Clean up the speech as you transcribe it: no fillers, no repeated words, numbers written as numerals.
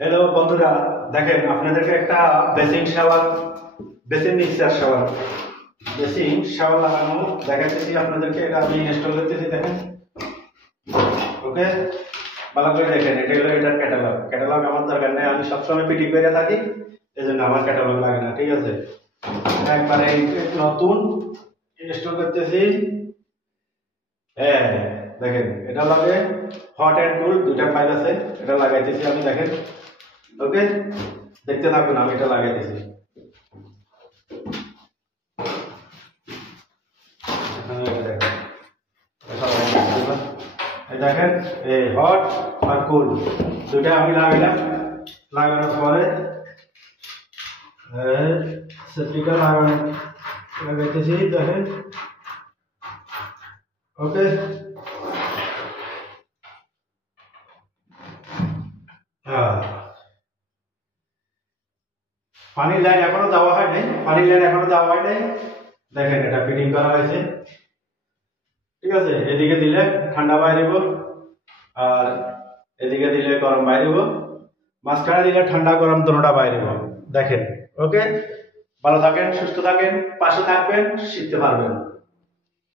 Hello বন্ধুরা, দেখেন আপনাদেরকে একটা বেসিন মিক্সার শাওয়ার লাগানো দেখাচ্ছি আপনাদেরকে। এটা আমি ইনস্টল করতেছি, দেখেন। ওকে, ভালো করে দেখেন। এটা হলো এটার ক্যাটালগ আমার দরকার নেই, আমি সবসময় পিটি করে থাকি, এই জন্য আমার ক্যাটালগ লাগে না, ঠিক আছে। একবারে নতুন ইনস্টল করতেছি। হ্যাঁ, দেখেন এটা লাগে হট অ্যান্ড কুল, দুইটা ফাইল আছে, এটা লাগাইতেছি আমি, দেখেন। ওকে, দেখতে থাকুন, আমি এটা লাগাইতেছি। দেখেন এই হট আর কুল দুইটা আমি লাগাইলাম। লাগানোর পরে সেফটিটা লাগাইতেছি, দেখেন। ওকে, পানির লাইন এখনো দেওয়া হয় নাই, দেখেন এটা ফিটিং করা হয়েছে, ঠিক আছে। এদিকে দিলে ঠান্ডা বাইরেব, আর এদিকে দিলে গরম বাইরেব, মাঝখানে দিলে ঠান্ডা গরম দুটোটা বাইরেব, দেখেন। ওকে, ভালো থাকেন, সুস্থ থাকেন, পাশে থাকবেন, শিখতে পারবেন।